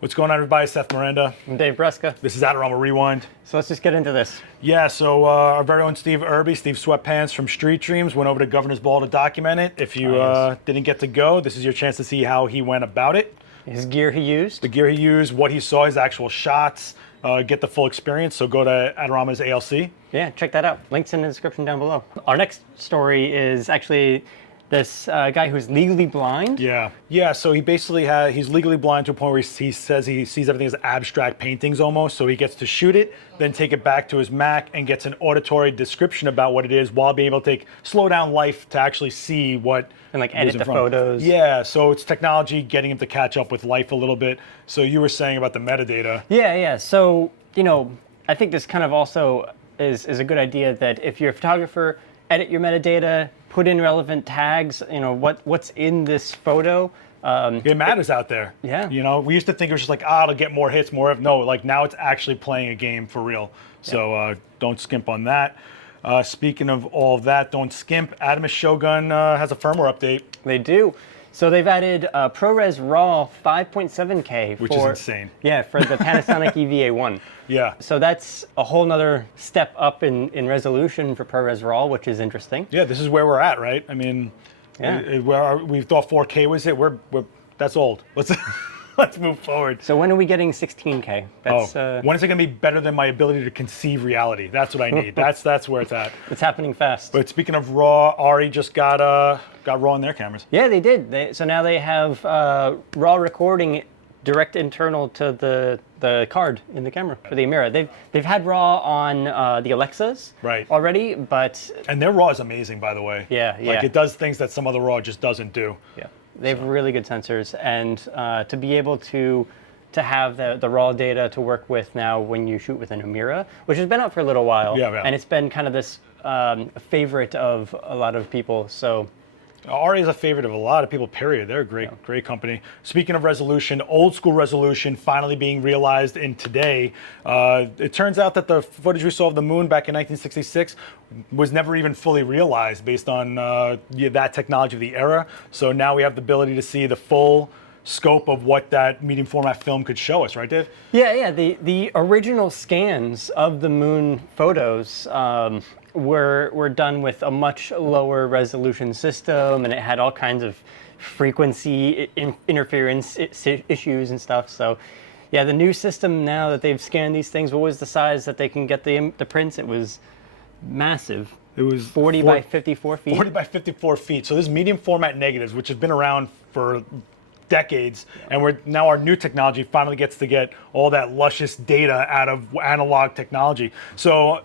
What's going on, everybody? Seth Miranda. I'm Dave Brusca. This is Adorama Rewind. So let's just get into this. Yeah, so our very own Steve Irby, Steve Sweatpants from Street Dreams, went over to Governor's Ball to document it. If you didn't get to go, this is your chance to see how he went about it. His gear he used. The gear he used, what he saw, his actual shots, get the full experience. So go to Adorama's ALC. Yeah, check that out. Links in the description down below. Our next story is actually this guy who's legally blind. Yeah, so he basically he's legally blind to a point where he says he sees everything as abstract paintings almost, so he gets to shoot it, then take it back to his Mac and gets an auditory description about what it is while being able to slow down life to actually see what and like edit the photos. Yeah, so it's technology getting him to catch up with life a little bit. So you were saying about the metadata. Yeah, so, you know, I think this kind of also is a good idea that if you're a photographer, edit your metadata, put in relevant tags, you know, what's in this photo. It matters out there. Yeah. You know, we used to think it was just like, it'll get more hits, no, like now it's actually playing a game for real. So don't skimp on that. Speaking of all of that, don't skimp. Atomos Shogun has a firmware update. They do. So they've added ProRes RAW 5.7K. Which is insane. Yeah, for the Panasonic EVA1. Yeah. So that's a whole nother step up in resolution for ProRes RAW, which is interesting. Yeah, this is where we're at, right? I mean, we thought 4K was it. That's old. Let's move forward. So when are we getting 16K? When is it going to be better than my ability to conceive reality? That's what I need. that's where it's at. It's happening fast. But speaking of RAW, Arri just got RAW in their cameras. Yeah, they did. So now they have RAW recording direct internal to the card in the camera for the Amira. They've had RAW on the Alexas already, but and their RAW is amazing, by the way. Yeah. Like it does things that some other RAW just doesn't do. Yeah. They have really good sensors, and to be able to have the raw data to work with now when you shoot with an Amira, which has been out for a little while, and it's been kind of this favorite of a lot of people. So Arri is a favorite of a lot of people, period. They're a great company. Speaking of resolution, old school resolution finally being realized in today. It turns out that the footage we saw of the moon back in 1966 was never even fully realized based on that technology of the era. So now we have the ability to see the full scope of what that medium format film could show us, right, Dave? Yeah. The original scans of the moon photos were done with a much lower resolution system, and it had all kinds of frequency interference issues and stuff. So yeah, the new system now that they've scanned these things, what was the size that they can get the prints? It was massive. It was 40 by 54 feet. 40 by 54 feet. So this is medium format negatives, which has been around for decades, and now our new technology finally gets to get all that luscious data out of analog technology. So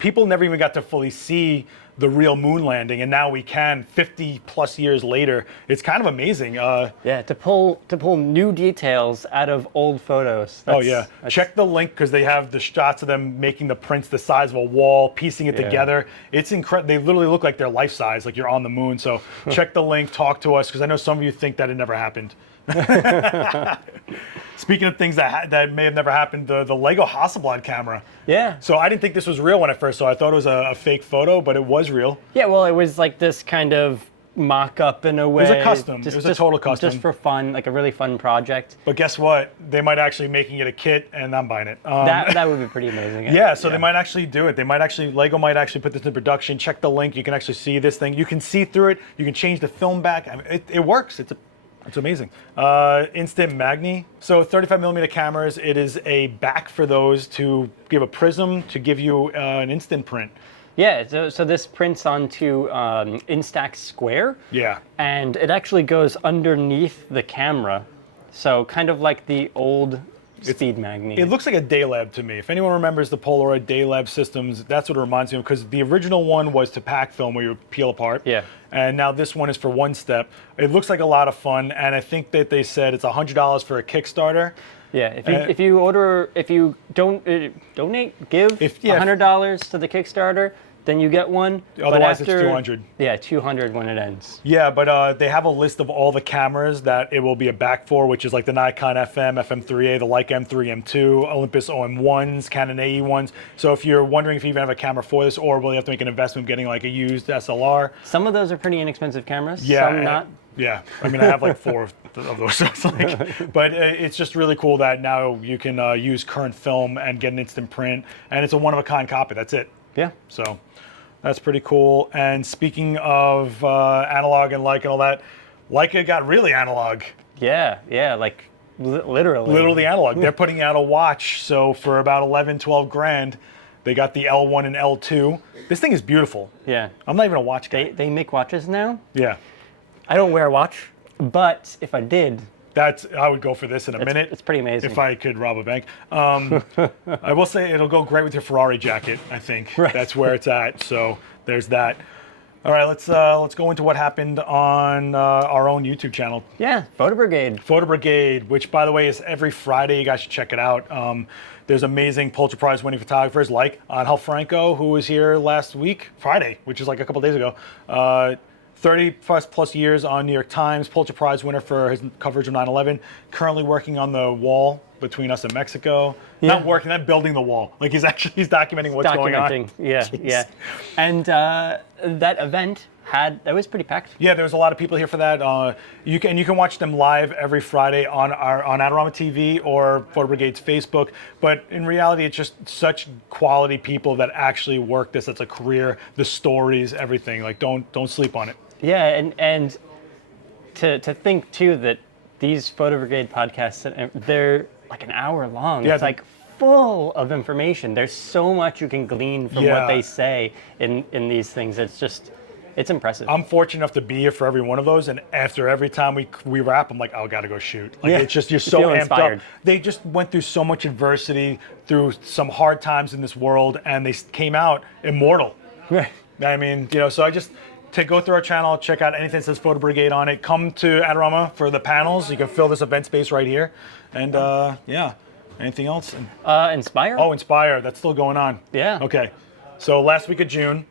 people never even got to fully see the real moon landing, and now we can 50 plus years later. It's kind of amazing. Yeah, to pull new details out of old photos. Check the link because they have the shots of them making the prints the size of a wall, piecing it together. It's incredible. They literally look like they're life size, like you're on the moon. So check the link, talk to us, because I know some of you think that it never happened. Speaking of things that may have never happened, the Lego Hasselblad camera. Yeah. So I didn't think this was real when I first saw it. I thought it was a fake photo, but it was real. Yeah, well, it was like this kind of mock-up in a way. It was a custom. It was a total custom. Just for fun, like a really fun project. But guess what? They might actually making it a kit, and I'm buying it. That would be pretty amazing. They might actually do it. Lego might actually put this in production. Check the link. You can actually see this thing. You can see through it. You can change the film back. I mean, it works. It's amazing. Instant Magny. So 35 millimeter cameras, it is a back for those to give a prism to give you an instant print. Yeah, so this prints onto Instax Square. Yeah. And it actually goes underneath the camera. So kind of like the old Speed Magny. It looks like a Daylab to me. If anyone remembers the Polaroid Daylab systems, that's what it reminds me of, because the original one was to pack film where you peel apart. Yeah. And now this one is for one step. It looks like a lot of fun, and I think that they said it's $100 for a Kickstarter. Yeah, if you donate, give $100 to the Kickstarter, then you get one. Otherwise, it's 200. Yeah, 200 when it ends. Yeah, but they have a list of all the cameras that it will be a back for, which is like the Nikon FM, FM3A, the Leica M3, M2, Olympus OM1s, Canon AE1s. So if you're wondering if you even have a camera for this, or will you have to make an investment getting like a used SLR? Some of those are pretty inexpensive cameras. Yeah, some not. Yeah, I mean, I have like 4 of those. So it's like, but it's just really cool that now you can use current film and get an instant print, and it's a one-of-a-kind copy. That's it. Yeah. So that's pretty cool. And speaking of analog and Leica and all that, Leica got really analog. Yeah, like literally. Literally analog. They're putting out a watch. So for about 11, 12 grand, they got the L1 and L2. This thing is beautiful. Yeah. I'm not even a watch guy. They make watches now. Yeah. I don't wear a watch, but if I did, I would go for this in a minute. It's pretty amazing. If I could rob a bank. I will say it'll go great with your Ferrari jacket, I think. Right. That's where it's at. So there's that. All right, let's go into what happened on our own YouTube channel. Yeah, Photo Brigade. Photo Brigade, which by the way is every Friday. You guys should check it out. There's amazing Pulitzer Prize winning photographers like Angel Franco, who was here last week, Friday, which is like a couple days ago. 30 plus years on New York Times, Pulitzer Prize winner for his coverage of 9/11. Currently working on the wall between us and Mexico. Yeah. Not building the wall. Like he's documenting what's going on. Yeah, yeah. And that event that was pretty packed. Yeah, there was a lot of people here for that. You can watch them live every Friday on Adorama TV or Photo Brigade's Facebook. But in reality, it's just such quality people that actually work this. It's a career. The stories, everything. Like don't sleep on it. Yeah, and to think too that these Photo Brigade podcasts, they're like an hour long. Yeah, it's like full of information. There's so much you can glean from what they say in these things. It's impressive. I'm fortunate enough to be here for every one of those, and after every time we wrap, I'm like, oh, I gotta go shoot. Like it's just you're so feel amped inspired. up. They just went through so much adversity, through some hard times in this world, and they came out immortal. Right. I mean, so I just go through our channel, check out anything that says Photo Brigade on it. Come to Adorama for the panels. You can fill this event space right here, and yeah. Anything else? Inspire. Oh, Inspire. That's still going on. Yeah. Okay. So last week of June,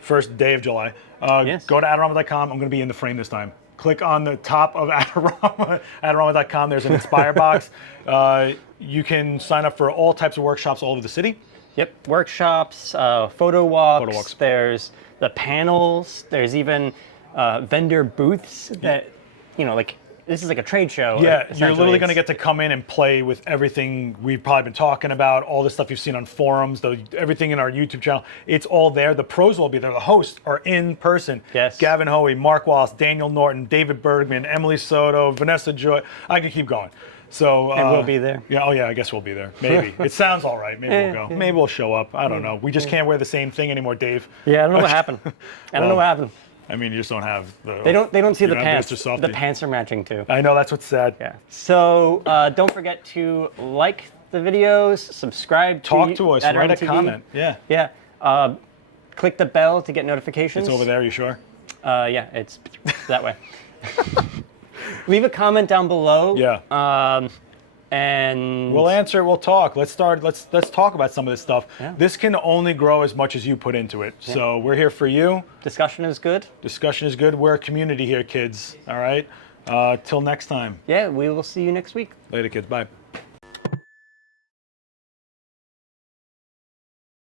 first day of July. Yes. Go to Adorama.com. I'm going to be in the frame this time. Click on the top of Adorama.com. There's an Inspire box. You can sign up for all types of workshops all over the city. Yep. Workshops, photo walks. There's the panels. There's even vendor booths that, like this is like a trade show. Yeah, you're literally going to get to come in and play with everything we've probably been talking about, all the stuff you've seen on forums, everything in our YouTube channel. It's all there. The pros will be there. The hosts are in person. Yes. Gavin Hoey, Mark Wallace, Daniel Norton, David Bergman, Emily Soto, Vanessa Joy. I could keep going. So and we'll be there. Yeah. Oh yeah. I guess we'll be there. Maybe. It sounds all right. Maybe we'll go. Yeah. Maybe we'll show up. I don't know. We just can't wear the same thing anymore, Dave. Yeah. I don't know what happened. I don't know what happened. I mean, you just don't have the. They don't see the pants. Mr. Softy. The pants are matching too. I know, that's what's sad. Yeah. So don't forget to like the videos, subscribe. Talk to us. Adorama Write a TV. comment. Yeah. Yeah. Click the bell to get notifications. It's over there. You sure? Yeah, it's that way. Leave a comment down below. Yeah. And we'll answer. We'll talk. Let's talk about some of this stuff. Yeah. This can only grow as much as you put into it. Yeah. So we're here for you. Discussion is good. Discussion is good. We're a community here, kids. All right. Till next time. Yeah, we will see you next week. Later, kids. Bye.